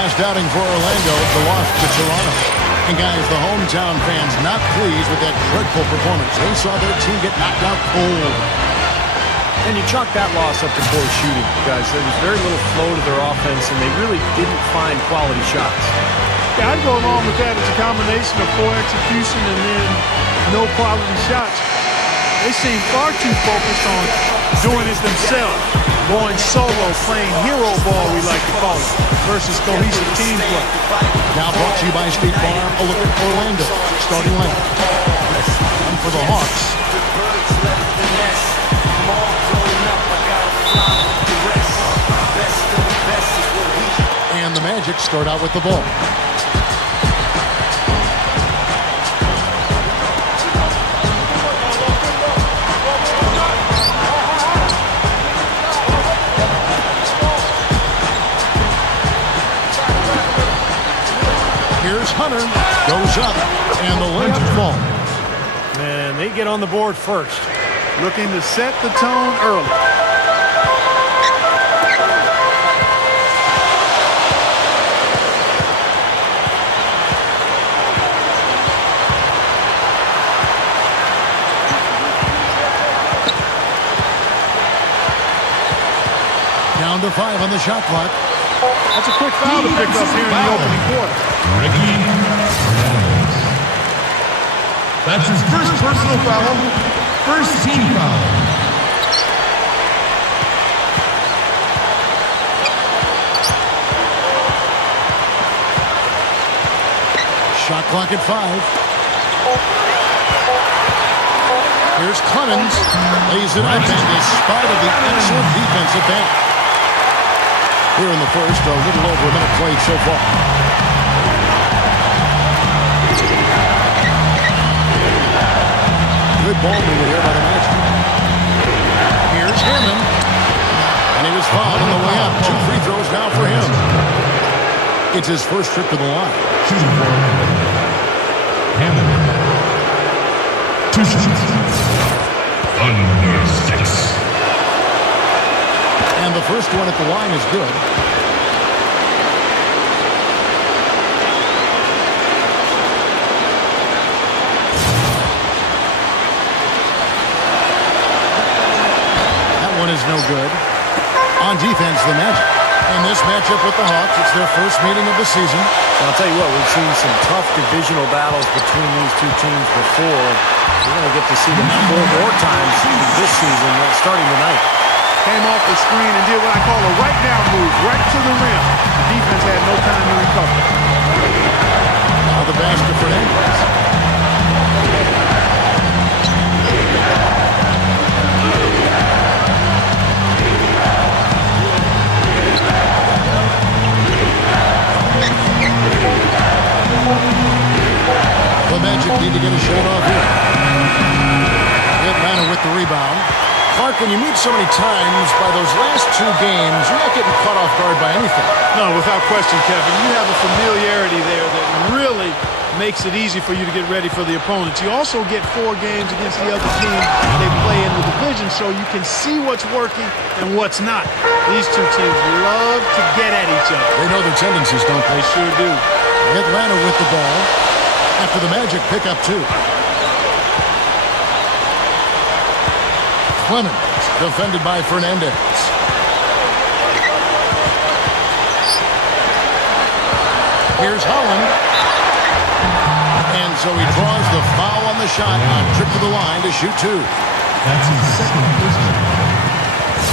Last outing for Orlando, the loss to Toronto. And guys, the hometown fans not pleased with that dreadful performance. They saw their team get knocked out cold. And you chalk that loss up to poor shooting, guys. There was very little flow to their offense, and they really didn't find quality shots. Yeah, I'd go along with that. It's a combination of poor execution and then no quality shots. They seem far too focused on doing it themselves, going solo, playing hero ball, we like to call it, versus cohesive team play. Now brought to you by State Farm. A look at Orlando. Starting lineup. And for the Hawks. And the Magic start out with the ball. Here's Hunter, goes up, and the layup falls. Man, they get on the board first. Looking to set the tone early. Down to 5 on the shot clock. That's a quick foul to pick up here in the opening quarter. Ricky Fernandez. That's his first personal foul, first team foul. Shot clock at 5. Here's Clemens. Lays it up, and in spite of the excellent defensive back. Here in the first, a little over a minute played so far. Good ball movement here by the Magic. Here's Hammond. And he was fouled on the way up. 2 free throws now for him. It's his first trip to the line. Shooting for Hammond. 2 shots. Under 6. And the first one at the line is good. That one is no good. On defense, the Magic. In this matchup with the Hawks, it's their first meeting of the season. And I'll tell you what, we've seen some tough divisional battles between these two teams before. We're going to get to see them 4 more times this season, starting tonight. Came off the screen and did what I call a right now move, right to the rim. The defense had no time to recover. Now the basket for Fernandez. The Magic need to get a shot off here. Atlanta with the rebound. Clark, when you meet so many times, by those last 2 games, you're not getting caught off guard by anything. No, without question, Kevin. You have a familiarity there that really makes it easy for you to get ready for the opponents. You also get 4 games against the other team they play in the division, so you can see what's working and what's not. These 2 teams love to get at each other. They know their tendencies, don't they? They sure do. Atlanta with the ball after the Magic pick up 2. Clemens, defended by Fernandez. Here's Holland. And so he draws the foul on the shot on trip to the line to shoot 2. That's his second personal.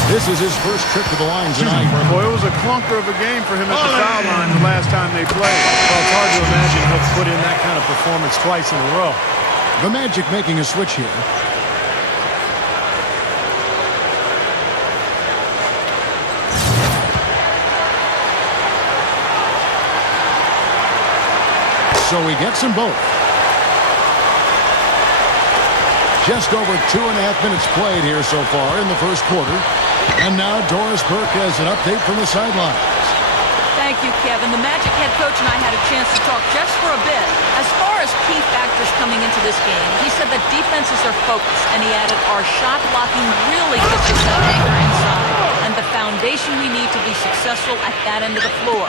This is his first trip to the line tonight. Boy, it was a clunker of a game for him at the foul line the last time they played. Well, it's hard to imagine he'll put in that kind of performance twice in a row. The Magic making a switch here. So he gets them both. Just over 2.5 minutes played here so far in the first quarter. And now Doris Burke has an update from the sidelines. Thank you, Kevin. The Magic head coach and I had a chance to talk just for a bit. As far as key factors coming into this game, he said that defense is their focus, and he added our shot blocking really gives us an anchor inside and the foundation we need to be successful at that end of the floor.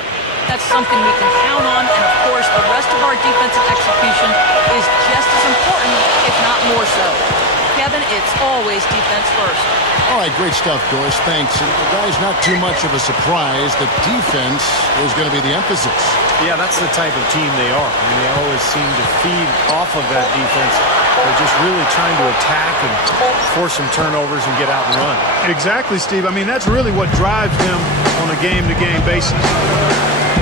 That's something we can count on, and of course, the rest of our defensive execution is just as important, if not more so. Kevin, it's always defense first. All right, great stuff, Doris. Thanks. And guys, not too much of a surprise that defense is going to be the emphasis. Yeah, that's the type of team they are. I mean, they always seem to feed off of that defense. They're just really trying to attack and force some turnovers and get out and run. Exactly, Steve. I mean, that's really what drives them on a game-to-game basis.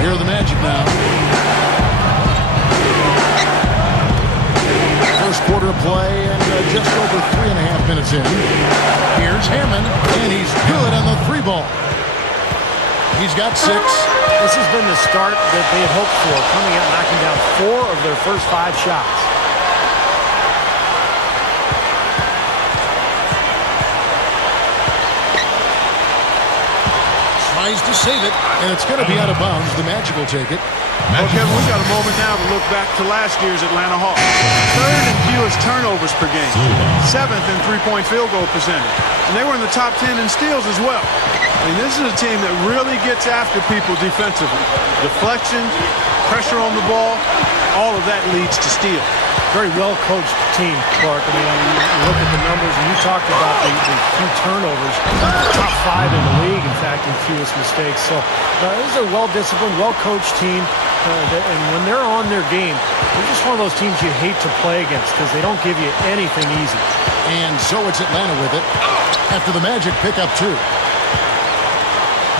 Here are the Magic now. First quarter of play and just over 3.5 minutes in. Here's Hammond, and he's good on the three ball. He's got 6. This has been the start that they had hoped for, coming out knocking down 4 of their first 5 shots. Tries to save it, and it's going to be out of bounds. The Magic will take it. Well, Kevin, we got a moment now to look back to last year's Atlanta Hawks. 3rd in fewest turnovers per game. 7th in three-point field goal percentage. And they were in the top 10 in steals as well. I mean, this is a team that really gets after people defensively. Deflections, pressure on the ball, all of that leads to steal. Very well-coached team, Clark. I mean, you look at the numbers, and you talked about the few turnovers. Top 5 in the league, in fact, in fewest mistakes. So this is a well-disciplined, well-coached team. And when they're on their game, they're just one of those teams you hate to play against because they don't give you anything easy. And so it's Atlanta with it after the Magic pick up 2.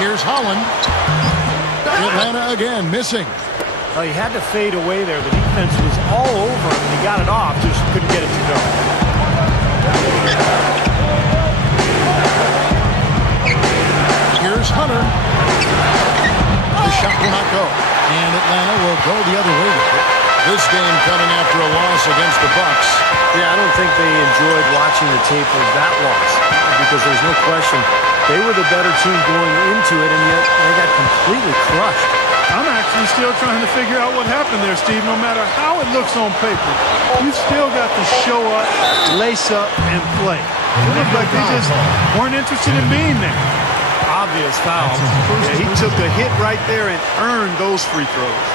Here's Holland. Atlanta again missing. Well, he had to fade away there. The defense was all over him, and he got it off, just couldn't get it to go. Here's Hunter. The shot will not go. And Atlanta will go the other way with it. This game coming after a loss against the Bucks. Yeah, I don't think they enjoyed watching the tape of that loss because there's no question they were the better team going into it, and yet they got completely crushed. I'm actually still trying to figure out what happened there, Steve. No matter how it looks on paper, you still got to show up, lace up, and play. It looked like they just weren't interested in being there. Obvious foul. Yeah, he took a hit right there and earned those free throws.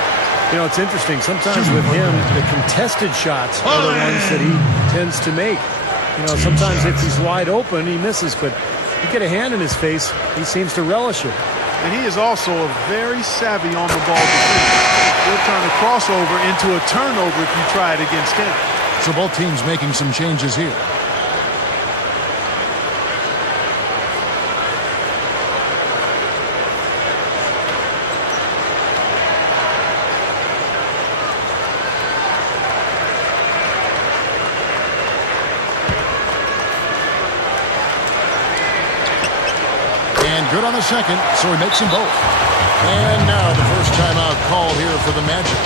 You know, it's interesting. Sometimes with him, the contested shots are the ones that he tends to make. You know, sometimes if he's wide open, he misses. But you get a hand in his face, he seems to relish it. And he is also a very savvy on the ball defender. He'll turn a crossover into a turnover if you try it against him. So both teams making some changes here. Good on the second, so he makes them both. And now the first timeout called here for the Magic.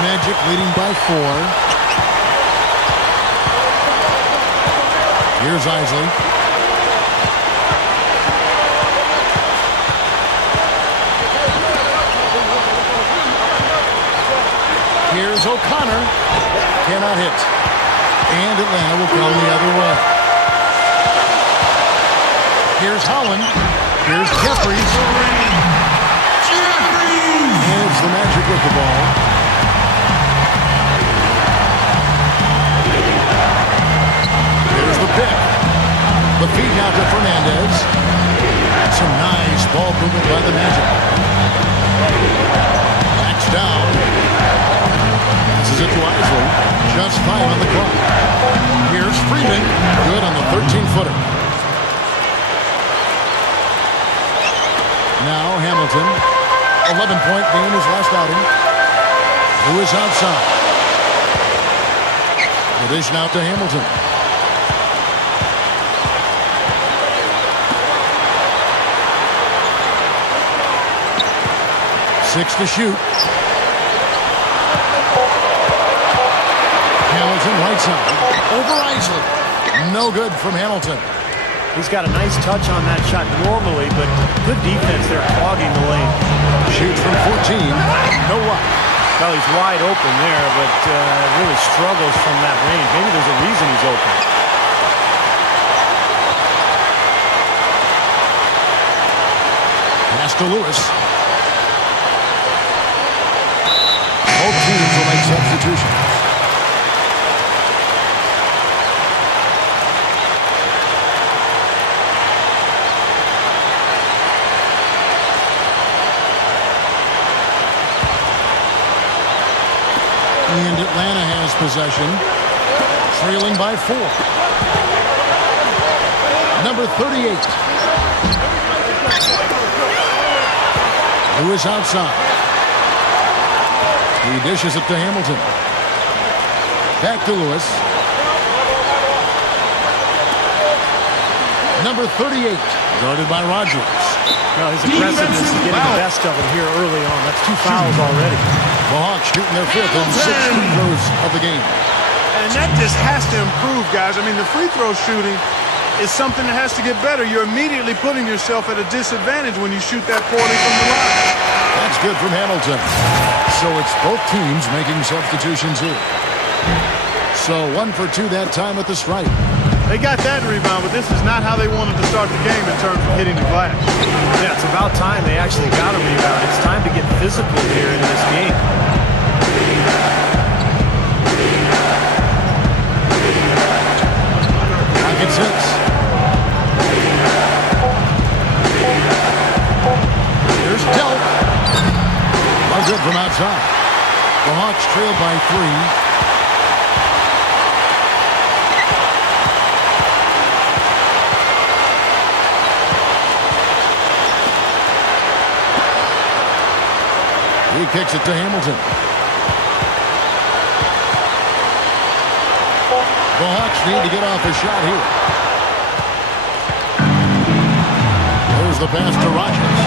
Magic leading by 4. Here's Isley. Here's O'Connor. Cannot hit. And Atlanta will come the other way. Here's Holland. Here's Jeffries. And it's the Magic with the ball. Here's the pick. The feed now to Fernandez. Some nice ball movement by the Magic. Backs down. Passes it to Isley. Just 5 on the clock. Here's Freeman. Good on the 13-footer. Now Hamilton. 11-point game his last outing. Who is outside? The dish now to Hamilton. 6 to shoot. Hamilton right side. Over Isley. No good from Hamilton. He's got a nice touch on that shot normally, but good defense there clogging the lane. Shoots from 14. No luck. Well, he's wide open there, but really struggles from that range. Maybe there's a reason he's open. Pass to Lewis. Both teams will make substitutions. And Atlanta has possession, trailing by 4. Number 38. Lewis outside. He dishes it to Hamilton. Back to Lewis. Number 38, guarded by Rogers. Well, his aggressiveness is getting the best of him here early on. That's 2 fouls already. The Hawks shooting their 5th and 6th free throws of the game. And that just has to improve, guys. I mean, the free throw shooting is something that has to get better. You're immediately putting yourself at a disadvantage when you shoot that poorly from the line. That's good from Hamilton. So it's both teams making substitutions here. So 1 for 2 that time at the stripe. They got that rebound, but this is not how they wanted to start the game in terms of hitting the glass. Yeah, it's about time they actually got a rebound. It's time to get physical here in this game. Pocket 6. Here's Delk. Well, good from outside. The Hawks trail by 3. He kicks it to Hamilton. The Hawks need to get off a shot here. There's the pass to Rogers.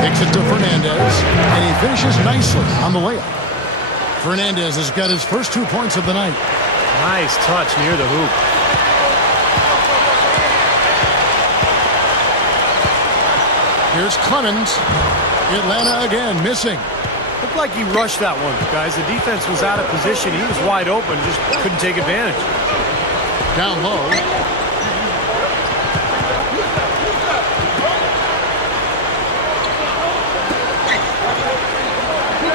Kicks it to Fernandez, and he finishes nicely on the layup. Fernandez has got his first 2 points of the night. Nice touch near the hoop. Here's Clemens. Atlanta again missing. Looked like he rushed that one, guys. The defense was out of position. He was wide open, just couldn't take advantage. Down low.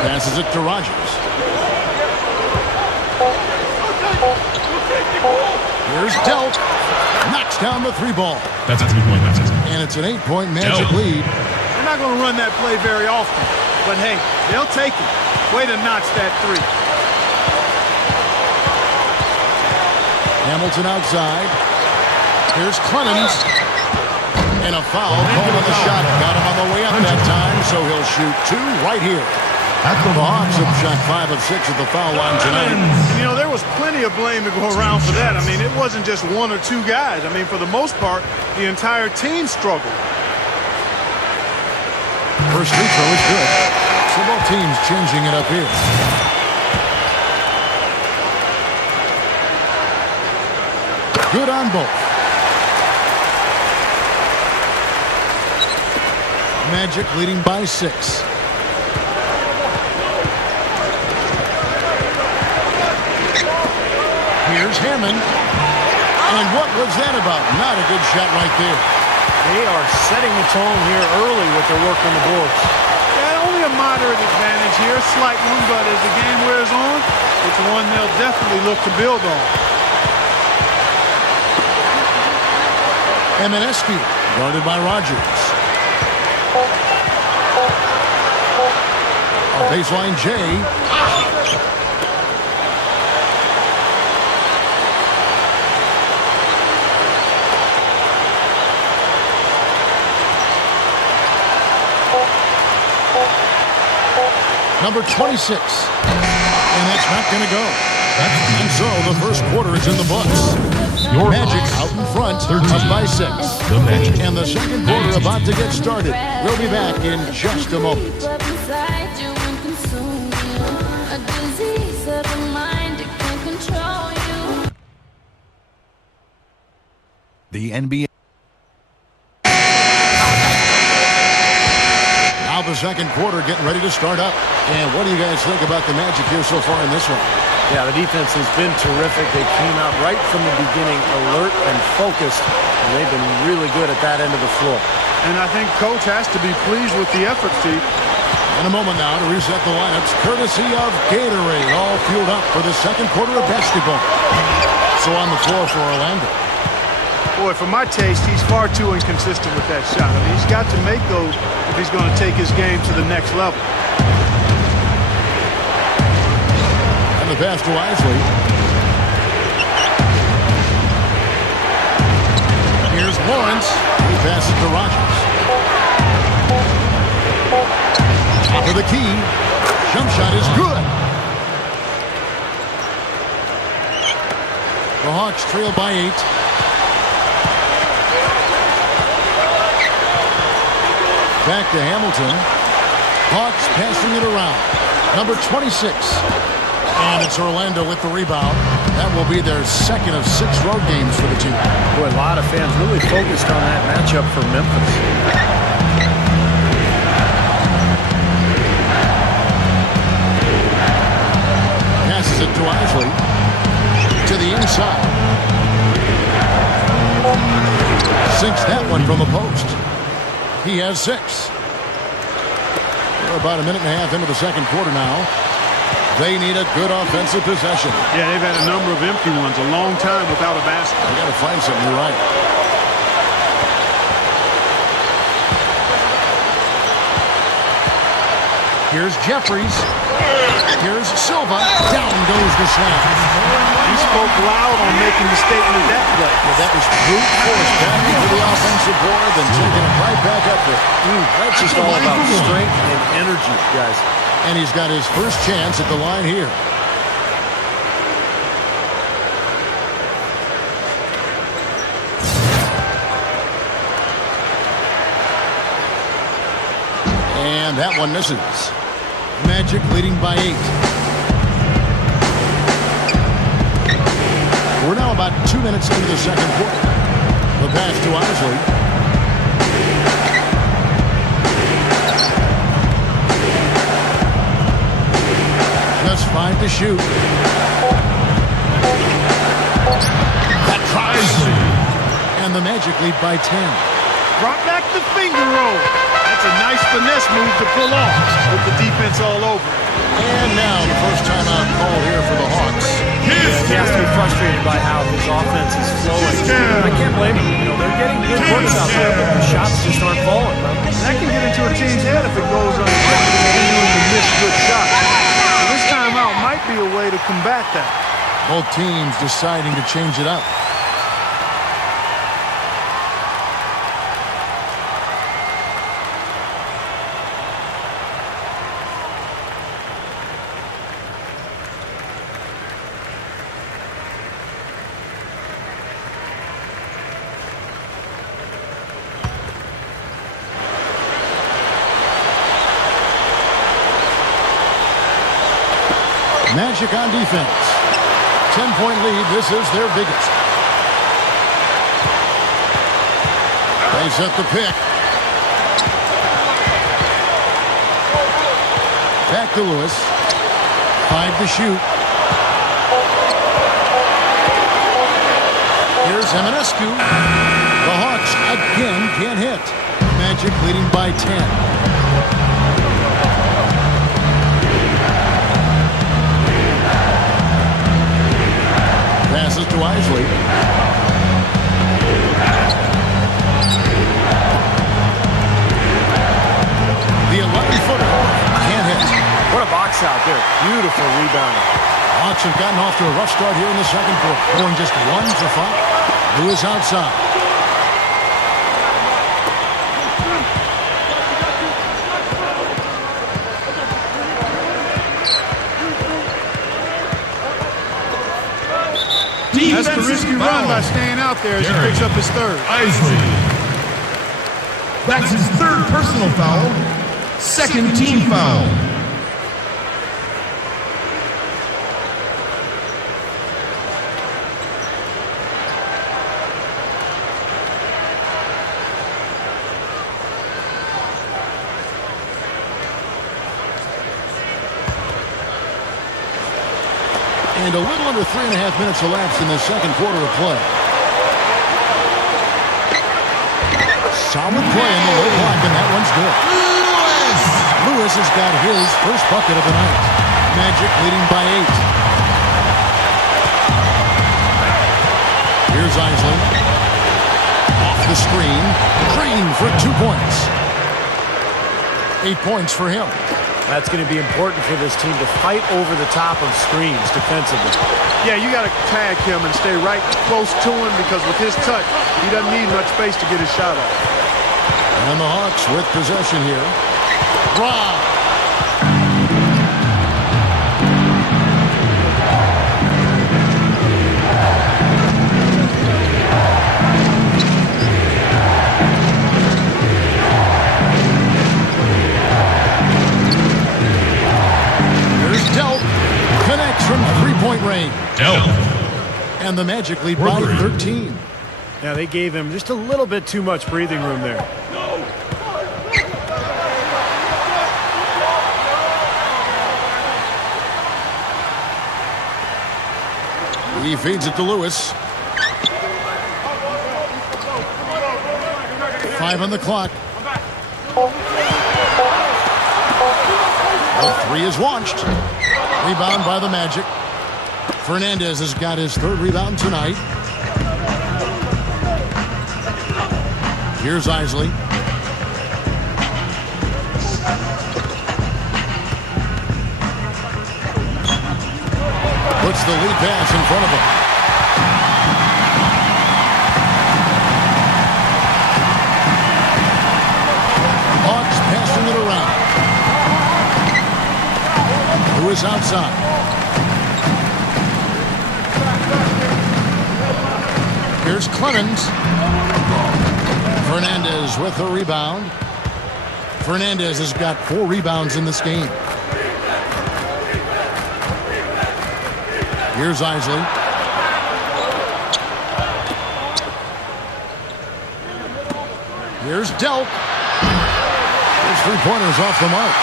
Passes it to Rogers. Here's Delk. Knocks down the 3 ball. That's a 3-point basket. And it's an 8-point Magic Delk. lead. They're not going to run that play very often. But, hey, they'll take it. Way to notch that 3. Hamilton outside. Here's Clemens. And a foul called on the shot. Got him on the way up that time, so he'll shoot 2 right here. The Hawks have shot 5 of 6 at the foul line tonight. You know, there was plenty of blame to go around for that. I mean, it wasn't just 1 or 2 guys. I mean, for the most part, the entire team struggled. First free throw is good. So both teams changing it up here. Good on both. Magic leading by 6. Here's Hammond. And what was that about? Not a good shot right there. They are setting the tone here early with their work on the boards. Yeah, only a moderate advantage here, slight one, but as the game wears on, it's one they'll definitely look to build on. Emanescu, guarded by Rogers. A baseline J. Number 26. And that's not going to go. And so the first quarter is in the books. Your Magic out in front, 13. up by 6. The Magic. And the second quarter about to get started. We'll be back in just a moment. The NBA. Now the second quarter getting ready to start up. And what do you guys think about the Magic here so far in this one? Yeah, the defense has been terrific. They came out right from the beginning alert and focused, and they've been really good at that end of the floor. And I think Coach has to be pleased with the effort, Steve. In a moment now to reset the lineups, courtesy of Gatorade, all fueled up for the second quarter of basketball. So on the floor for Orlando. Boy, for my taste, he's far too inconsistent with that shot. I mean, he's got to make those if he's going to take his game to the next level. And the pass to Isley. Here's Lawrence. He passes to Rogers. Top of the key. Jump shot is good. The Hawks trail by 8. Back to Hamilton. Hawks passing it around. Number 26. And it's Orlando with the rebound. That will be their second of 6 road games for the team. Boy, a lot of fans really focused on that matchup for Memphis. Passes it to Isley. To the inside. Sinks that one from the post. He has 6. We're about a minute and a half into the second quarter now. They need a good offensive possession. Yeah, they've had a number of empty ones, a long time without a basket. They got to find something. You're right. Here's Jeffries. Here's Silva. Down goes the slam. He spoke loud on making the statement of that play. Well, that was brute force back into the offensive board, then taking it right back up there. That's just all about strength and energy, guys. And he's got his first chance at the line here. And that one misses. Magic leading by 8. We're now about 2 minutes into the second quarter. The pass to Isley. Just 5 to shoot. That tries. And the Magic lead by 10. Drop back the finger roll. That's a nice finesse move to pull off with the defense all over. And now the first timeout call here for the Hawks. He has to be frustrated by how his offense is flowing. I can't blame him. You know, they're getting good looks out there, but the shots just aren't falling. That can get into a team's head if it goes unchecked and continuing to miss good shots. So this timeout might be a way to combat that. Both teams deciding to change it up. Magic on defense. 10-point lead. This is their biggest. They set the pick. Back to Lewis. 5 to shoot. Here's Eminescu. The Hawks again can't hit. Magic leading by 10. Passes to Isley. The 11-footer can't hit. What a box out there. Beautiful rebound. Hawks have gotten off to a rough start here in the second quarter, going just 1 for 5. Lewis outside. That's the risky run by staying out there as he picks up his third. Isley. That's his third personal foul. Second team foul. And a little under 3.5 minutes elapsed in the second quarter of play. Solid play in the low block, and that one's good. Lewis has got his first bucket of the night. Magic leading by 8. Here's Isley. Off the screen. Green for 2 points. 8 points for him. That's going to be important for this team to fight over the top of screens defensively. Yeah, you got to tag him and stay right close to him because with his touch, he doesn't need much space to get his shot off. And the Hawks with possession here. Brown. From 3-point range. And the Magic lead by 13. Now they gave him just a little bit too much breathing room there. He feeds it to Lewis. 5 on the clock. The 3 is launched. Rebound by the Magic. Fernandez has got his third rebound tonight. Here's Isley. Puts the lead pass in front of him. Hawks passing it around. Lewis outside. Here's Clemens. Fernandez with the rebound. Fernandez has got 4 rebounds in this game. Here's Isley. Here's Delk. His 3-pointers off the mark.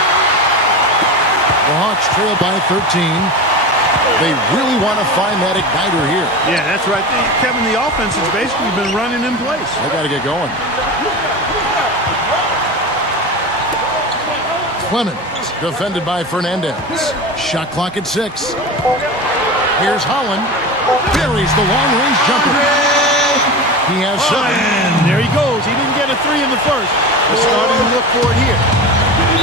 The Hawks trail by 13. They really want to find that igniter here. Yeah, that's right. Kevin, the offense has basically been running in place. They got to get going. Clemens, defended by Fernandez. Shot clock at 6. Here's Holland. Buries the long-range jumper. He has 7. And there he goes. He didn't get a 3 in the first. They're starting to look for it here.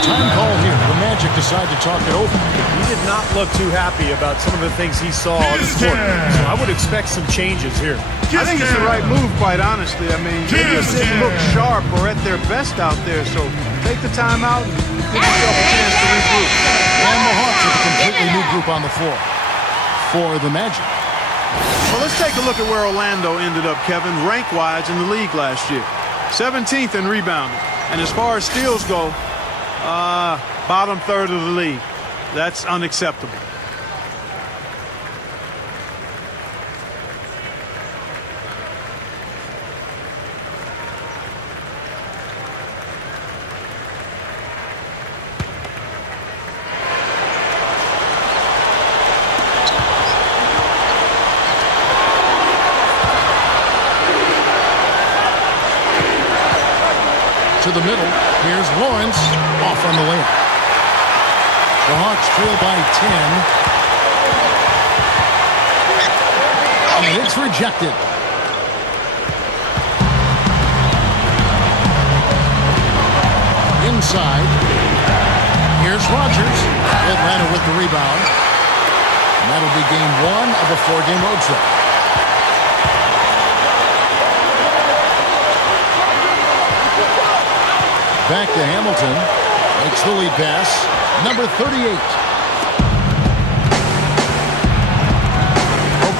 Time call here. The Magic decide to talk it over. He did not look too happy about some of the things he saw on the court. So I would expect some changes here. I think it's the right move, quite honestly. I mean, they just didn't look sharp or at their best out there. So take the time out and give yourself a chance to regroup. And the Hawks with a completely new group on the floor for the Magic. Well, let's take a look at where Orlando ended up, Kevin, rank-wise in the league last year. 17th in rebounding. And as far as steals go, bottom third of the league. That's unacceptable. To the middle. Here's Lawrence off on the layup. The Hawks trail by 10. And it's rejected. Inside. Here's Rogers. Atlanta with the rebound. And that'll be game 1 of a 4-game road trip. Back to Hamilton. Makes the lead pass. Number 38.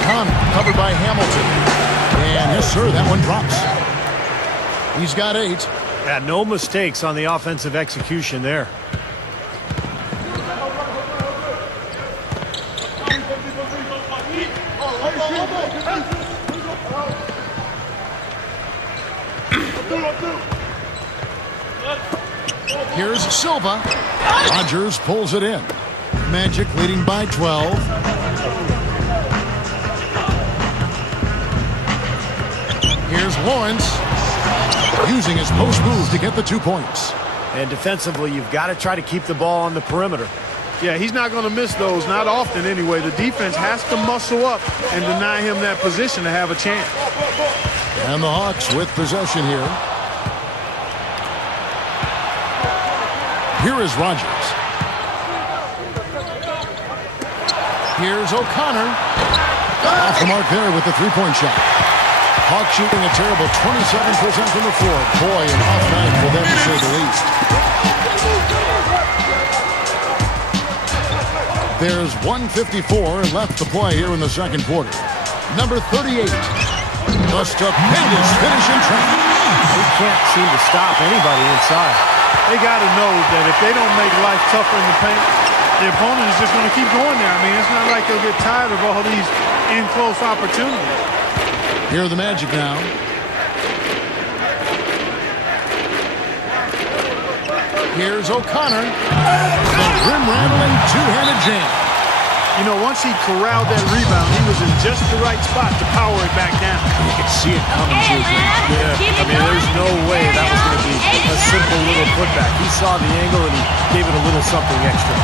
O'Connor, covered by Hamilton. And yes, sir, that one drops. He's got 8. Yeah, no mistakes on the offensive execution there. Here's Silva. Rogers pulls it in. Magic leading by 12. Here's Lawrence using his post move to get the 2 points. And defensively, you've got to try to keep the ball on the perimeter. Yeah, he's not going to miss those, not often anyway. The defense has to muscle up and deny him that position to have a chance. And the Hawks with possession here. Here is Rogers. Here's O'Connor. Off the mark there with the 3-point shot. Hawks shooting a terrible 27% from the floor. Boy, an off night for them to say the least. There's 1:54 left to play here in the second quarter. Number 38. The stupendous finish in traffic. They can't seem to stop anybody inside. They got to know that if they don't make life tougher in the paint, the opponent is just going to keep going there. I mean, it's not like they'll get tired of all these in-close opportunities. Here are the Magic now. Here's O'Connor. The rim-rattling two-handed jam. You know, once he corralled that rebound, he was in just the right spot to power it back down. You could see it coming, too. Yeah, I mean, there's no way that was going to be a simple little putback. He saw the angle and he gave it a little something extra.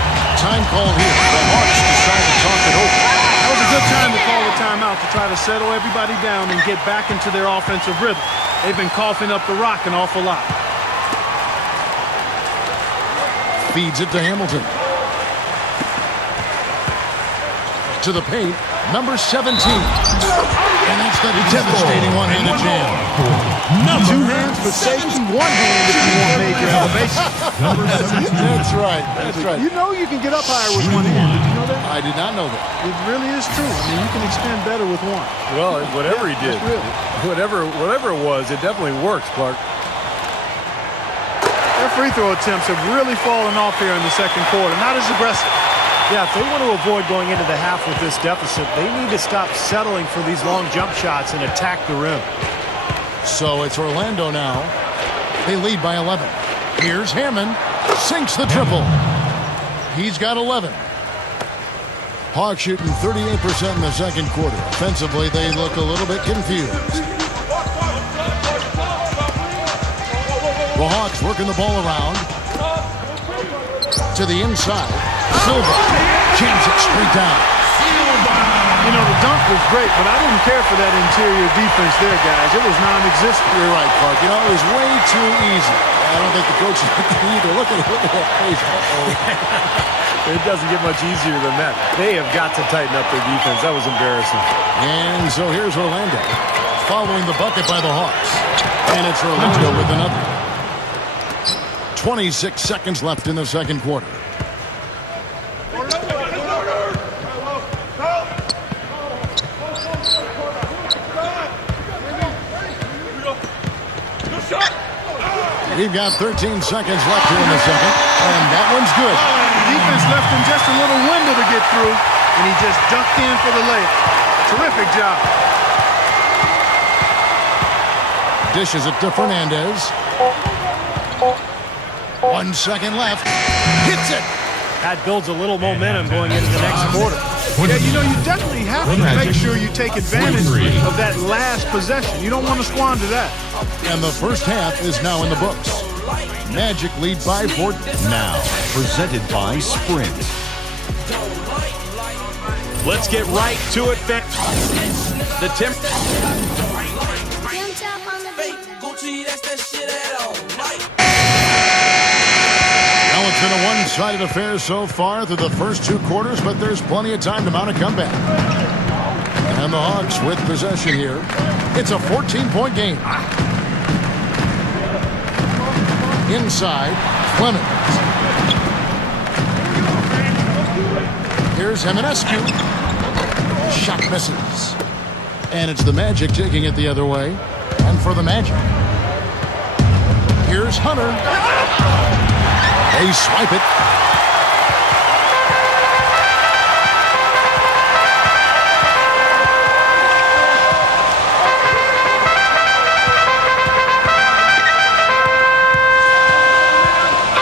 Time call here. The Hawks decide to talk it over. That was a good time to call a timeout to try to settle everybody down and get back into their offensive rhythm. They've been coughing up the rock an awful lot. Feeds it to Hamilton. To the paint, number 17. And that's the devastating one-handed jam. Two hands for safety, one hand if you want major elevation. That's right. That's right. You know you can get up higher with one hand. Did you know that? I did not know that. It really is true. I mean, you can extend better with one. Well, whatever he did, Really. whatever it was, it definitely works, Clark. Their free throw attempts have really fallen off here in the second quarter. Not as aggressive. Yeah, if they want to avoid going into the half with this deficit, they need to stop settling for these long jump shots and attack the rim. So it's Orlando now. They lead by 11. Here's Hammond. Sinks the triple. He's got 11. Hawks shooting 38% in the second quarter. Offensively, they look a little bit confused. The Hawks working the ball around. To the inside. Silva jams it straight down. You know, the dunk was great, but I didn't care for that interior defense there, guys. It was non-existent. You're right, Clark. You know, it was way too easy. I don't think the coach is either. Look at that face. It doesn't get much easier than that. They have got to tighten up their defense. That was embarrassing. And so here's Orlando, following the bucket by the Hawks. And it's Orlando with another. 26 seconds left in the second quarter. We've got 13 seconds left here in the second, and that one's good. The defense left him just a little window to get through, and he just ducked in for the layup. Terrific job. Dishes it to Fernandez. 1 second left. Hits it. That builds a little momentum going into the next quarter. Yeah, you know, you definitely have to make sure you take advantage of that last possession. You don't want to squander that. And the first half is now in the books. Magic lead by 4. Now, presented by Sprint. Let's get right to it, fans. The Now it's been a one-sided affair so far through the first 2 quarters, but there's plenty of time to mount a comeback. And the Hawks with possession here. It's a 14-point game. Inside, Clemens. Here's Heminescu. Shot misses. And it's the Magic taking it the other way. And for the Magic, here's Hunter. They swipe it.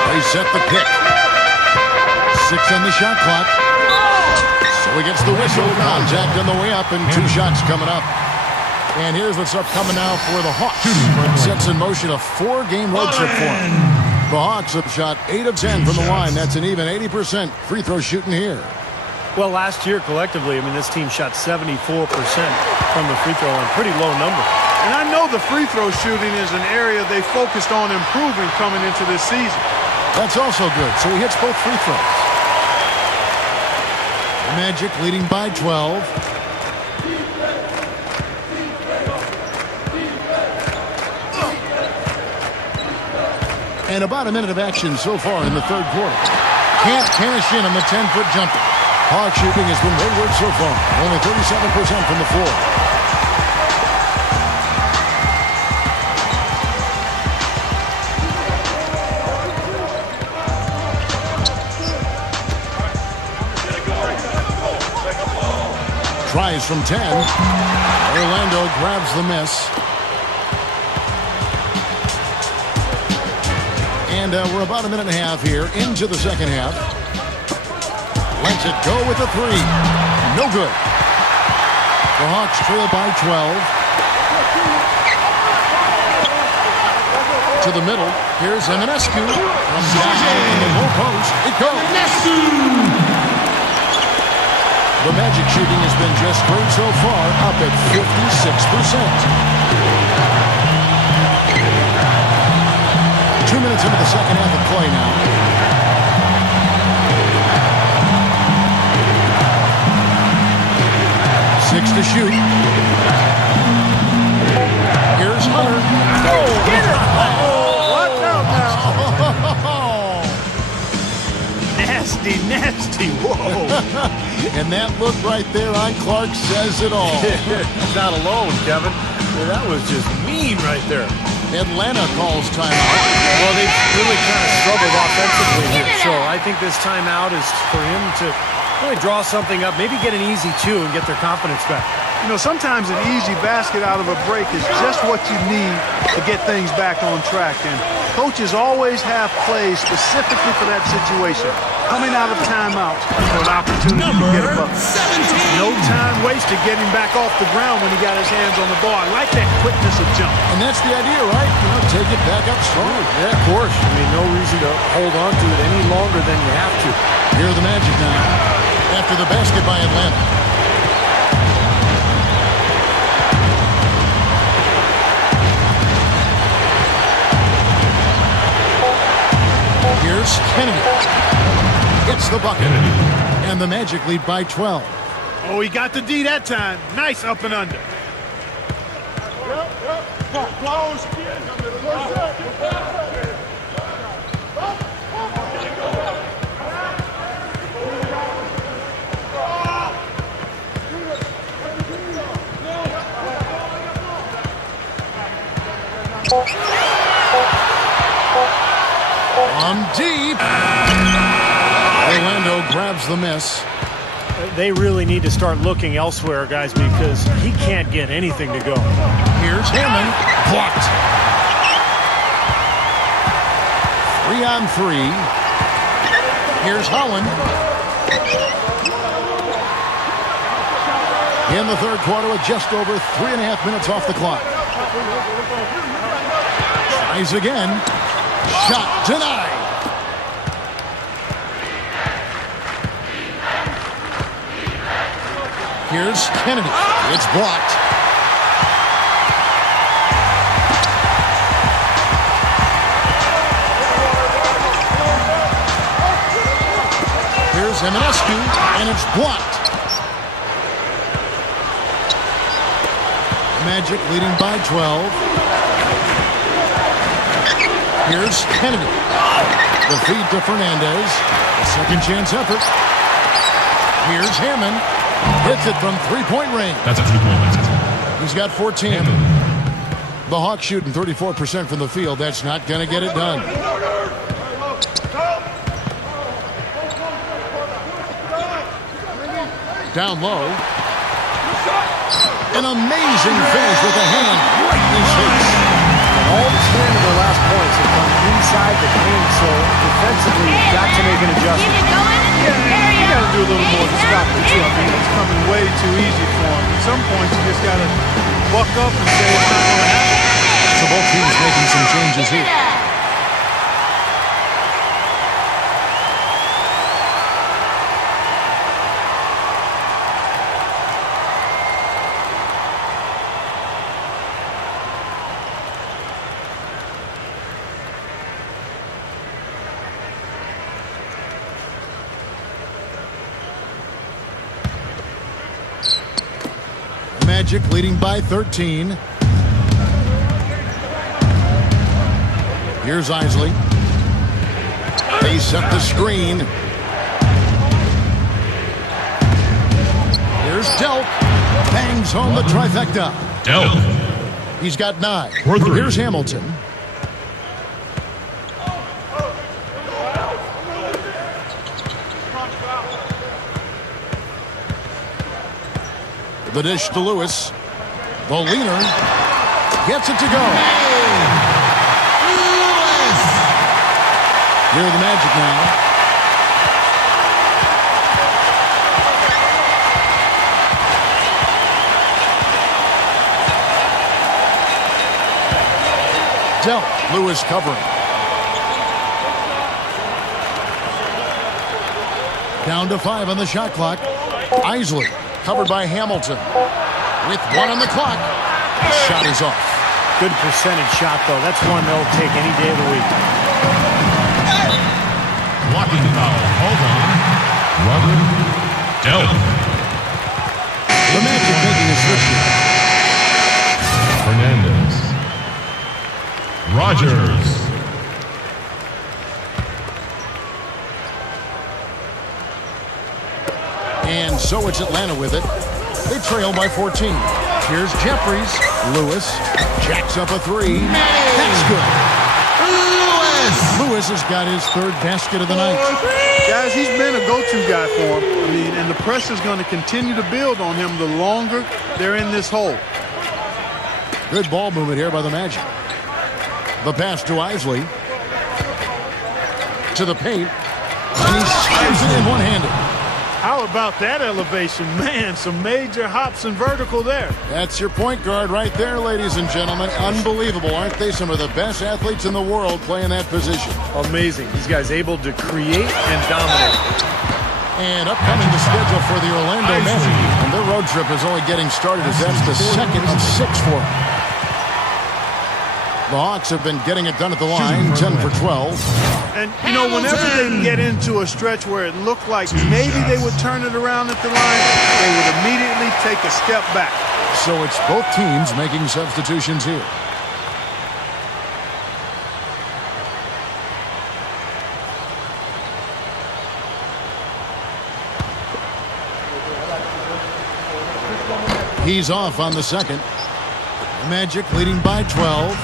They set the pick. 6 on the shot clock. So he gets the whistle. Contact on the way up and 2 shots coming up. And here's what's up coming now for the Hawks. Sets in motion a 4-game road trip for them. The Hawks have shot 8 of 10 from the line. That's an even 80% free throw shooting here. Well, last year collectively, I mean, this team shot 74% from the free throw line. Pretty low number. And I know the free throw shooting is an area they focused on improving coming into this season. That's also good. So he hits both free throws. The Magic leading by 12. And about a minute of action so far in the third quarter. Can't cash in on the 10-foot jumper. Hawk shooting has been wayward so far. Only 37% from the floor. Tries from 10. Orlando grabs the miss. And we're about a minute and a half here into the second half. Lets it go with a 3. No good. The Hawks trail by 12. To the middle. Here's Eminescu. From down in the low post. It goes. The Magic shooting has been just great so far, up at 56%. 2 minutes into the second half of play now. Six to shoot. Here's Hunter. Oh, get it! What? No. Nasty, nasty. Whoa. And that look right there on Clark says it all. He's not alone, Kevin. That was just mean right there. Atlanta calls timeout. Well, they've really kind of struggled offensively here. So I think this timeout is for him to really draw something up, maybe get an easy 2 and get their confidence back. You know, sometimes an easy basket out of a break is just what you need to get things back on track. And coaches always have plays specifically for that situation. Coming out of timeout for an opportunity to get a bucket. 17. No time wasted getting back off the ground when he got his hands on the ball. I like that quickness of jump. And that's the idea, right? You know, take it back up strong. Yeah, of course. I mean, no reason to hold on to it any longer than you have to. Here are the Magic now. After the basket by Atlanta. Here's Kennedy. Hits the bucket. And the Magic lead by 12. Oh, he got the D that time. Nice up and under. Close. On deep. Orlando grabs the miss. They really need to start looking elsewhere, guys, because he can't get anything to go. Here's Hammond. Blocked. 3 on 3. Here's Holland. In the third quarter with just over 3.5 minutes off the clock. Tries again. Shot denied. Here's Kennedy. It's blocked. Here's Eminescu, and it's blocked. Magic leading by 12. Here's Kennedy. The feed to Fernandez. A second chance effort. Here's Hammond. Hits it from three-point range. That's a 3-point. He's got 14. The Hawks shooting 34% from the field. That's not going to get it done. Down low. An amazing finish with a hand right in his face. All 10 of their last points have come inside the paint, so defensively, you've got to make an adjustment. You got to do a little more to stop it, too. I mean, it's coming way too easy for him. At some points, you just got to buck up and say it's not going to happen. So both teams making some changes here. Magic leading by 13. Here's Isley. They set the screen. Here's Delk. Bangs home the trifecta. Delk. He's got 9. For 3. Here's Hamilton. The dish to Lewis. The leaner gets it to go. Here are the Magic now. Delk. Lewis covering. Down to 5 on the shot clock. Isley. Covered by Hamilton. With 1 on the clock. The shot is off. Good percentage shot, though. That's one they'll take any day of the week. Blocking foul. Hold on. Robert Delk. The Magic making a switch here. Fernandez. Rogers. And so it's Atlanta with it. They trail by 14. Here's Jeffries. Lewis jacks up a 3. That's good. Lewis has got his 3rd basket of the night. Guys, he's been a go-to guy for him. I mean, and the press is going to continue to build on him the longer they're in this hole. Good ball movement here by the Magic. The pass to Isley. To the paint. And he slams it in one-handed. How about that elevation? Man, some major hops and vertical there. That's your point guard right there, ladies and gentlemen. Unbelievable, aren't they? Some of the best athletes in the world playing that position. Amazing. These guys able to create and dominate. And upcoming the schedule for the Orlando Magic. And their road trip is only getting started as that's the 2nd of 6 for them. The Hawks have been getting it done at the line, 10 for 12. And, you know, whenever they get into a stretch where it looked like maybe they would turn it around at the line, they would immediately take a step back. So it's both teams making substitutions here. He's off on the 2nd. Magic leading by 12.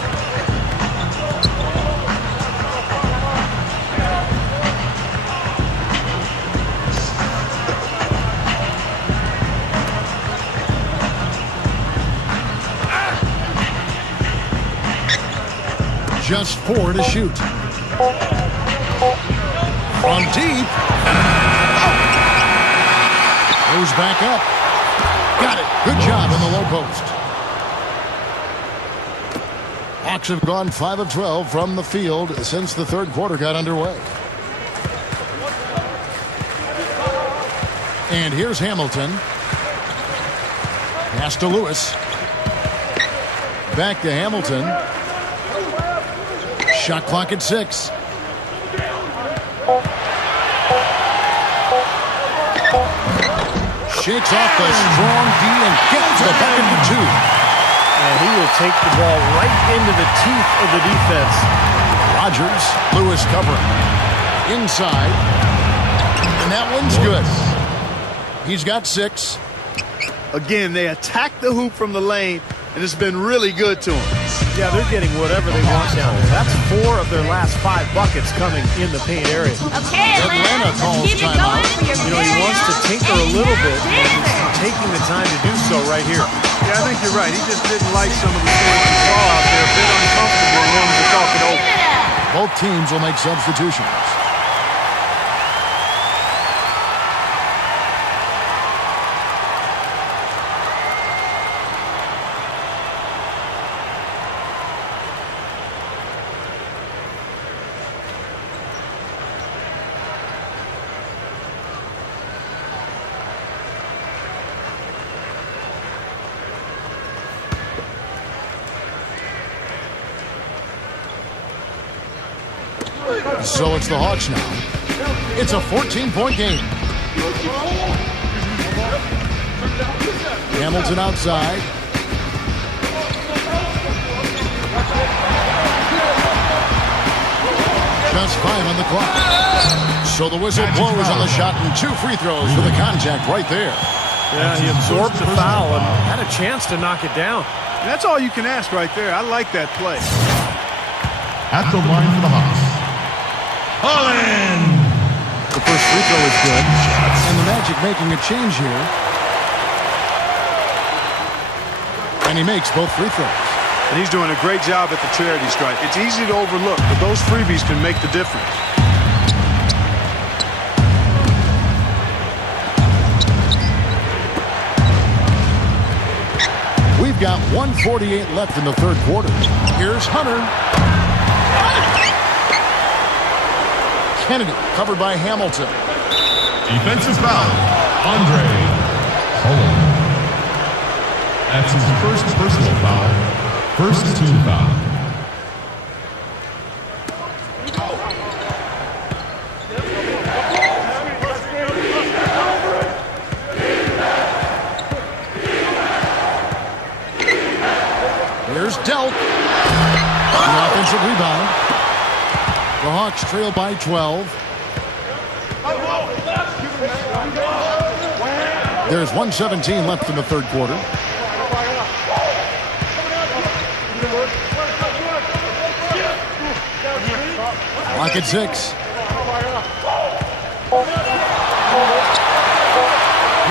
Just 4 to shoot. From deep. Goes back up. Got it. Good job in the low post. Hawks have gone 5 of 12 from the field since the 3rd quarter got underway. And here's Hamilton. Pass to Lewis. Back to Hamilton. Shot clock at 6. Shakes off the strong D and gets the bucket for 2. And he will take the ball right into the teeth of the defense. Rogers, Lewis covering. Inside. And that one's good. He's got 6. Again, they attack the hoop from the lane, and it's been really good to them. Yeah, they're getting whatever they want down there. That's 4 of their last 5 buckets coming in the paint area. Okay, Atlanta calls keep it timeout. going for your You know, he wants to tinker a little bit, and he's taking the time to do so right here. Yeah, I think you're right. He just didn't like some of the things he saw out there. A bit uncomfortable and wanted to talk it over. Both teams will make substitutions. So it's the Hawks now. It's a 14-point game. Hamilton outside. Just 5 on the clock. So the whistle blows on the shot and 2 free throws for the contact right there. Yeah, he absorbed the foul and had a chance to knock it down. And that's all you can ask right there. I like that play. At the line for the Hawks, Holland. The first free throw is good. And the Magic making a change here. And he makes both free throws. And he's doing a great job at the charity stripe. It's easy to overlook, but those freebies can make the difference. We've got 1:48 left in the third quarter. Here's Hunter. Kennedy covered by Hamilton. Defensive foul, Andre Holland. That's his first personal foul. First team foul. Here's Delk. The offensive rebound. The Hawks trail by 12. There's 1:17 left in the third quarter. Clock at 6.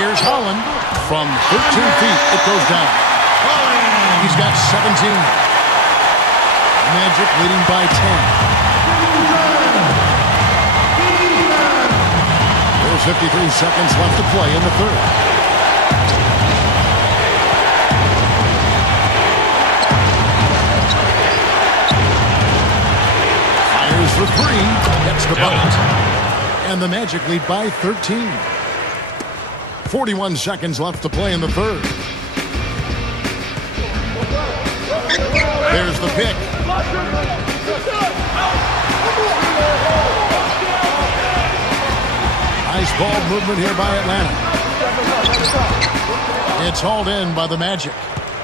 Here's Holland from 13 feet. It goes down. He's got 17. Magic leading by 10. There's 53 seconds left to play in the third. Fires for 3. Gets the bucket. And the Magic lead by 13. 41 seconds left to play in the third. There's the pick. Nice ball movement here by Atlanta. It's hauled in by the Magic.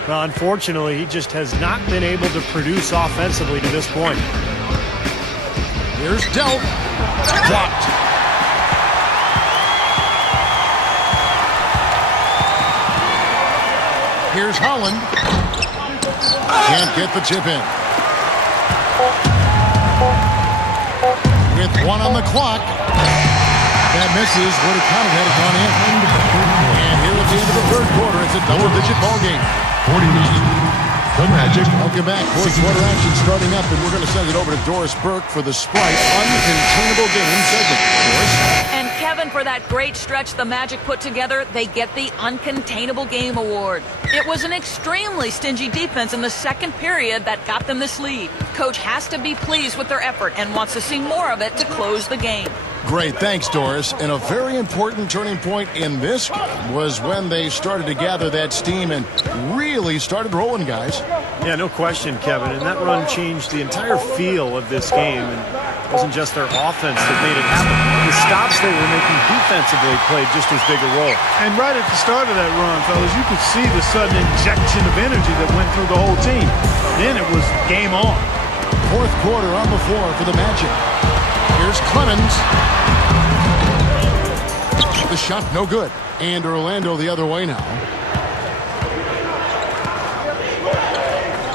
Well, unfortunately, he just has not been able to produce offensively to this point. Here's Delk. Blocked. Here's Holland. Can't get the chip in. With 1 on the clock. That misses. Would have counted had it gone in. And here at the end of the third quarter, it's a double-digit ball game. 49. The Magic. Welcome back. Fourth quarter action starting up, and we're going to send it over to Doris Burke for the Sprite Uncontainable Game segment. Doris? And Kevin, for that great stretch the Magic put together, they get the Uncontainable Game Award. It was an extremely stingy defense in the second period that got them this lead. Coach has to be pleased with their effort and wants to see more of it to close the game. Great, thanks, Doris. And a very important turning point in this game was when they started to gather that steam and really started rolling, guys. Yeah, no question, Kevin. And that run changed the entire feel of this game. And it wasn't just their offense that made it happen. The stops they were making defensively played just as big a role. And right at the start of that run, fellas, you could see the sudden injection of energy that went through the whole team. Then it was game on. Fourth quarter on the floor for the Magic. Here's Clemens. The shot no good. And Orlando the other way now.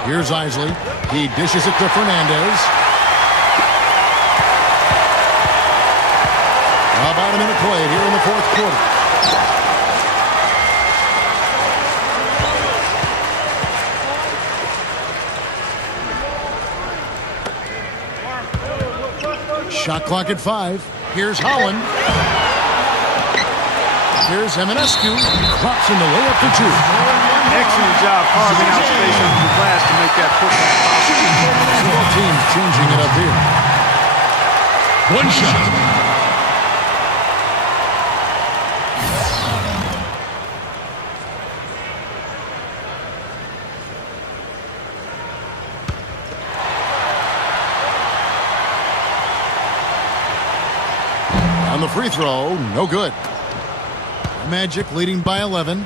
Here's Isley. He dishes it to Fernandez. About a minute played here in the fourth quarter. Shot clock at 5. Here's Holland. Here's Eminescu. Drops in the layup for 2. Excellent job carving out space under the glass to make that putback possible. Both teams changing it up here. One shot. On the free throw, no good. Magic leading by 11.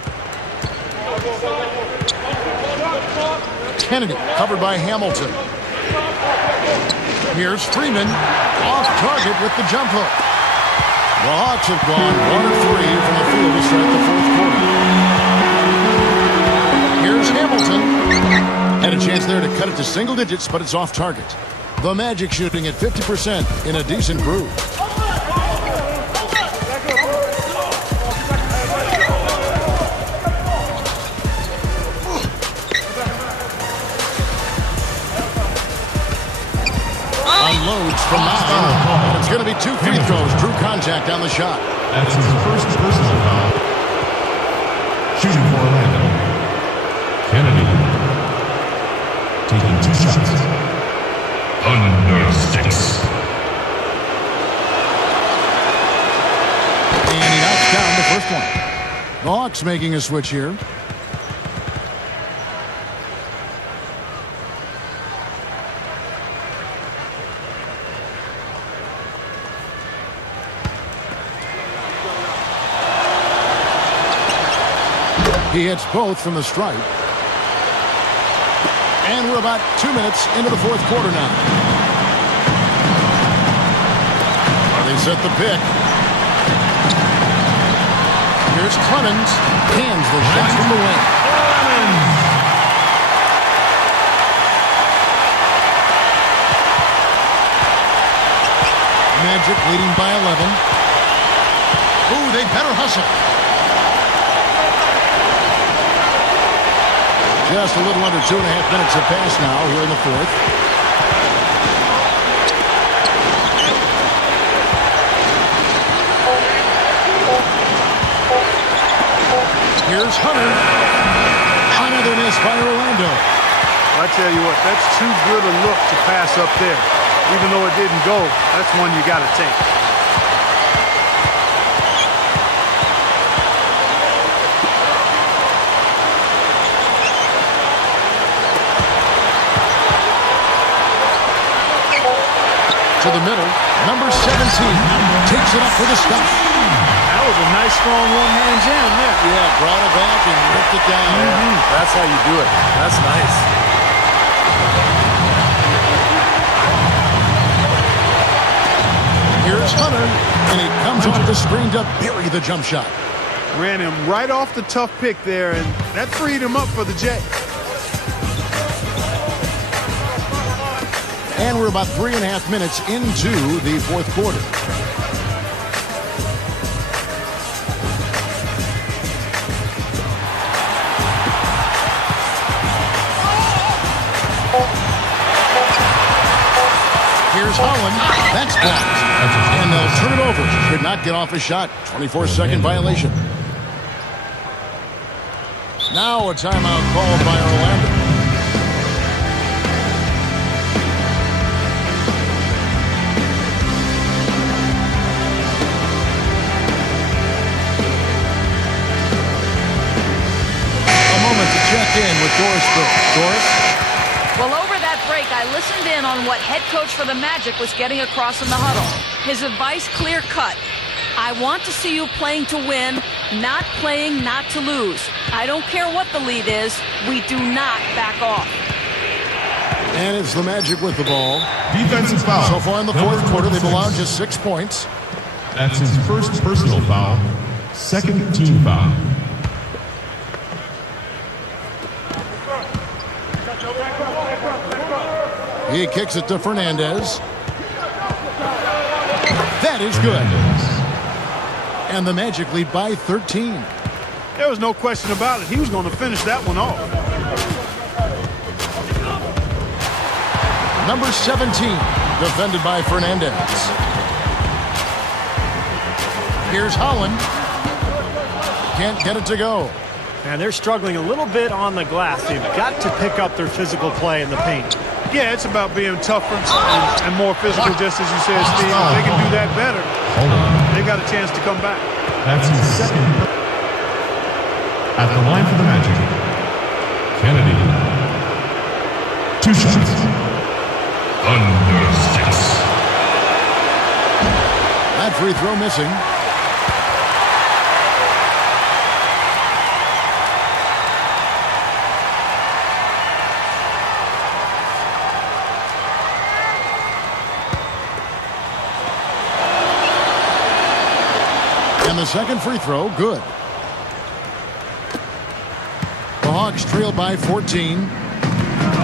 Kennedy covered by Hamilton. Here's Freeman off target with the jump hook. The Hawks have gone 1 of 3 from the field to start the fourth quarter. Here's Hamilton. Had a chance there to cut it to single digits, but it's off target. The Magic shooting at 50% in a decent groove. Unloads from Mount. It's going to be 2 free throws. Drew contact on the shot. That's his first personal foul. Shooting for Orlando. Kennedy. Taking 2 shots. Under 6. And he knocks down the first one. The Hawks making a switch here. He hits both from the stripe. And we're about 2 minutes into the fourth quarter now. They set the pick. Here's Clemens. Hands the shot from the wing. Magic leading by 11. Ooh, they better hustle. Just a little under 2.5 minutes have passed now here in the fourth. Here's Hunter. Another miss by Orlando. I tell you what, that's too good a look to pass up there. Even though it didn't go, that's one you got to take. To the middle, number 17 takes it up for the stop. That was a nice, strong one-hand jam there. Yeah, brought it back and ripped it down. That's how you do it. That's nice. Here's Hunter, and he comes off the screen to bury the jump shot. Ran him right off the tough pick there, and that freed him up for the J. And we're about 3.5 minutes into the fourth quarter. Here's Holland. That's blocked. And they'll turn it over. Could not get off a shot. 24-second violation. Now a timeout called by Orlando. Check in with Doris Burke. Doris? Well, over that break, I listened in on what head coach for the Magic was getting across in the huddle. His advice clear-cut. I want to see you playing to win, not playing not to lose. I don't care what the lead is. We do not back off. And it's the Magic with the ball. Defensive foul. So far in the fourth quarter, they've allowed just 6 points. That's his first personal foul. Second team foul. He kicks it to Fernandez. That is good. And the Magic lead by 13. There was no question about it. He was going to finish that one off. Number 17, defended by Fernandez. Here's Holland. Can't get it to go. And they're struggling a little bit on the glass. They've got to pick up their physical play in the paint. Yeah, it's about being tougher and more physical, just as you said, Steve. If they can do that better, they got a chance to come back. That's his second. At the line for the Magic, Kennedy. 2 shots. Under 6. That free throw missing. And the second free throw, good. The Hawks trail by 14.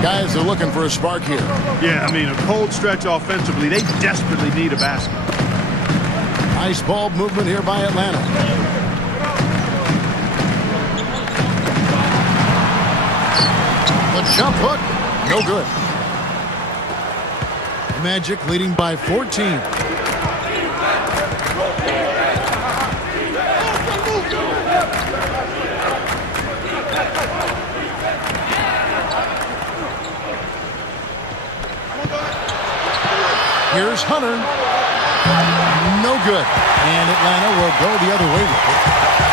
Guys are looking for a spark here. Yeah, I mean, a cold stretch offensively. They desperately need a basket. Nice ball movement here by Atlanta. The jump hook, no good. Magic leading by 14. Here's Hunter. No good. And Atlanta will go the other way with it.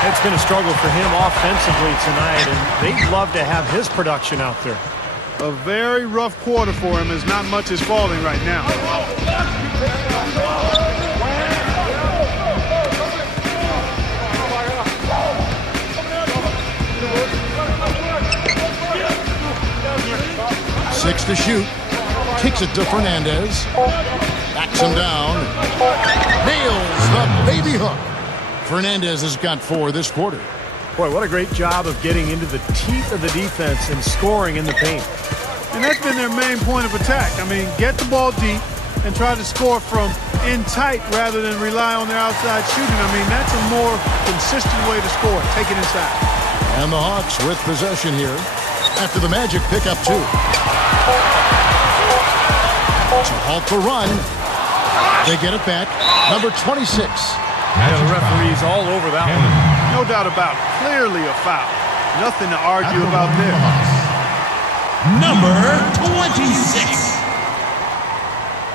It's been a struggle for him offensively tonight, and they'd love to have his production out there. A very rough quarter for him as not much is falling right now. Six to shoot. Kicks it to Fernandez. Backs him down. Nails the baby hook. Fernandez has got 4 this quarter. Boy, what a great job of getting into the teeth of the defense and scoring in the paint. And that's been their main point of attack. I mean, get the ball deep and try to score from in tight rather than rely on their outside shooting. I mean, that's a more consistent way to score. Take it inside. And the Hawks with possession here after the Magic pick up 2. To halt the run. They get it back. Number 26. Yeah, the referee's all over that one. No doubt about it. Clearly a foul. Nothing to argue about there. Number 26.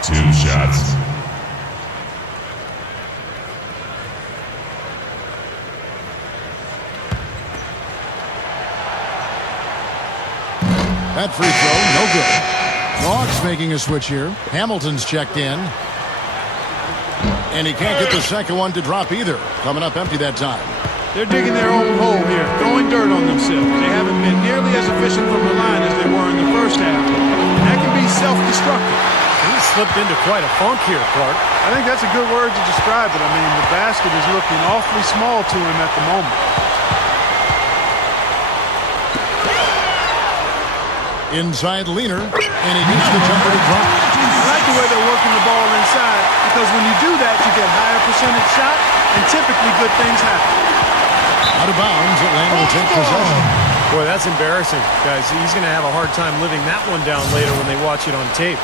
2 shots. That free throw, no good. Hawks making a switch here. Hamilton's checked in. And he can't get the second one to drop either. Coming up empty that time. They're digging their own hole here, throwing dirt on themselves. They haven't been nearly as efficient from the line as they were in the first half. That can be self-destructive. He's slipped into quite a funk here, Clark. I think that's a good word to describe it. I mean, the basket is looking awfully small to him at the moment. Inside Leaner, and he gets the jumper to drop. I like the way they're working the ball inside, because when you do that, you get higher percentage shot, and typically good things happen. Out of bounds, Atlanta will take possession. Boy, that's embarrassing, guys. He's going to have a hard time living that one down later when they watch it on tape.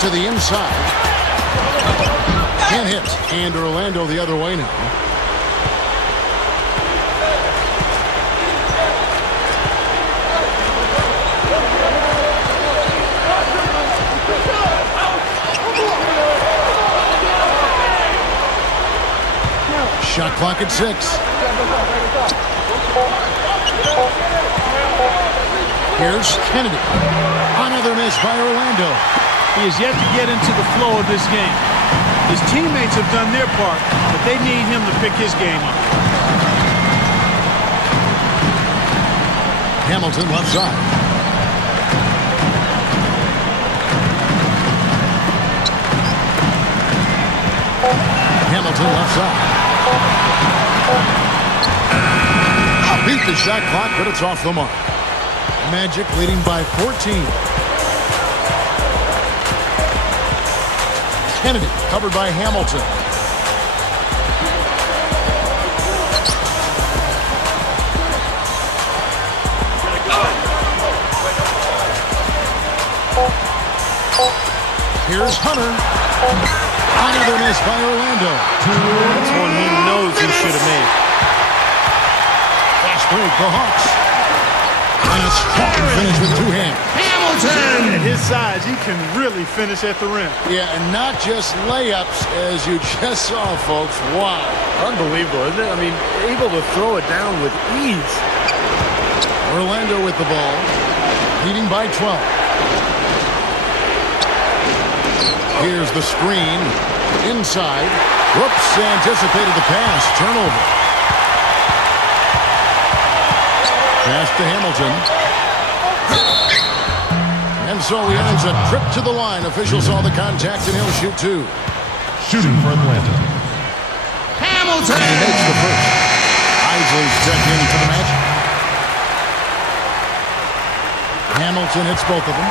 To the inside. Can't hit. And Orlando the other way now. Shot clock at 6. Here's Kennedy. Another miss by Orlando. He is yet to get into the flow of this game. His teammates have done their part, but they need him to pick his game up. Hamilton left side. Hamilton left side. Beat the shot clock, but it's off the mark. Magic leading by 14. Kennedy covered by Hamilton. Here's Hunter. Another miss by Orlando. That's one he knows he should have made. Fast break, the Hawks. And a strong finish with two hands. Hamilton! At his size, he can really finish at the rim. Yeah, and not just layups, as you just saw, folks. Wow. Unbelievable, isn't it? I mean, able to throw it down with ease. Orlando with the ball, leading by 12. Here's the screen. Inside. Whoops, anticipated the pass. Turnover. Pass to Hamilton. And so he earns a trip to the line. Officials saw the contact, and he'll shoot two. Shooting for Atlanta. Hamilton! And he makes the first. Isley's checked in for the match. Hamilton hits both of them.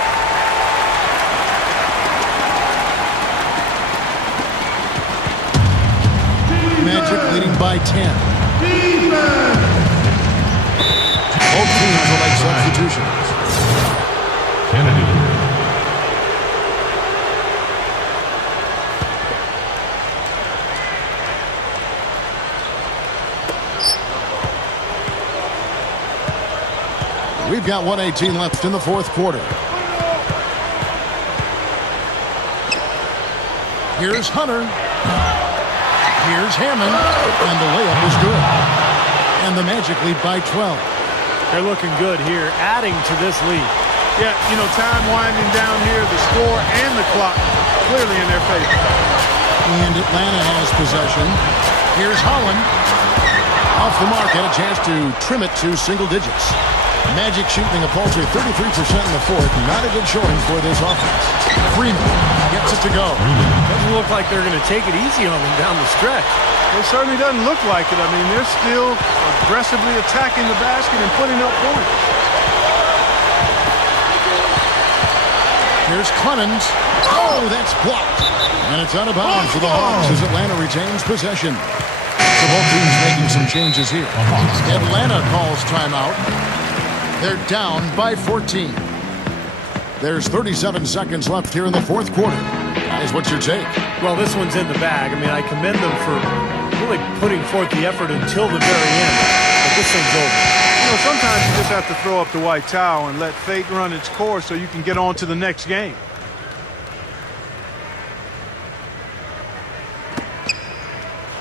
Magic leading by 10. Both teams will make substitutions. Kennedy. We've got 1:18 left in the fourth quarter. Here's Hunter. Here's Hammond. And the layup is good. And the Magic lead by 12. They're looking good here, adding to this lead. Yeah, you know, time winding down here, the score and the clock clearly in their favor. And Atlanta has possession. Here's Holland. Off the mark, had a chance to trim it to single digits. Magic shooting a paltry 33% in the fourth. Not a good showing for this offense. Freeman gets it to go. Doesn't look like they're going to take it easy on them down the stretch. It certainly doesn't look like it. I mean, they're still aggressively attacking the basket and putting up points. Here's Clemens. Oh, that's blocked. And it's out of bounds for the Hawks as Atlanta retains possession. So both teams making some changes here. Atlanta calls timeout. They're down by 14. There's 37 seconds left here in the fourth quarter. Guys, what's your take? Well, this one's in the bag. I mean, I commend them for really putting forth the effort until the very end. But this thing's over. You know, sometimes you just have to throw up the white towel and let fate run its course so you can get on to the next game.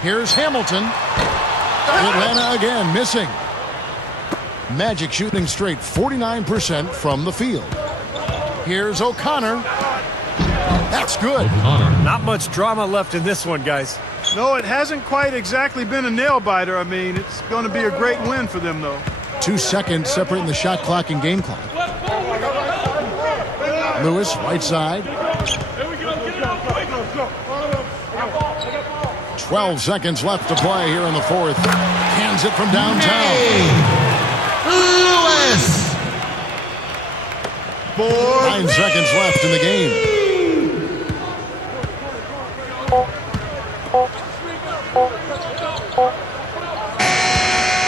Here's Hamilton. Atlanta again missing. Magic shooting straight 49% from the field. Here's O'Connor. That's good. Not much drama left in this one, guys. No, it hasn't quite exactly been a nail-biter. I mean, it's going to be a great win for them, though. 2 seconds separating the shot clock and game clock. Lewis, right side. 12 seconds left to play here in the fourth. Hands it from downtown. Lewis! 9 seconds left in the game.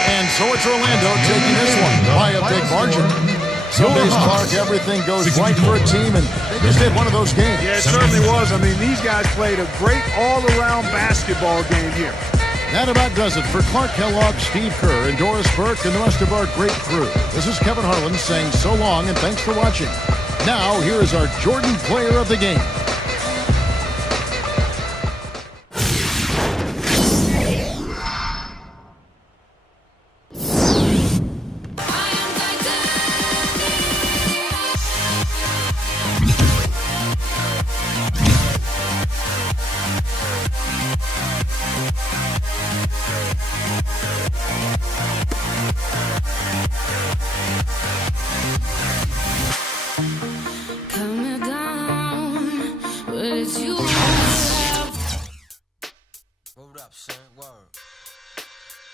And so it's Orlando taking this one by a big margin. Some days, Clark, everything goes right for a team, and they just did one of those games. Yeah, it certainly was. I mean, these guys played a great all-around basketball game here. That about does it for Clark Kellogg, Steve Kerr, and Doris Burke, and the rest of our great crew. This is Kevin Harlan saying so long, and thanks for watching. Now, here is our Jordan Player of the Game. it's you. Word up, son. Word.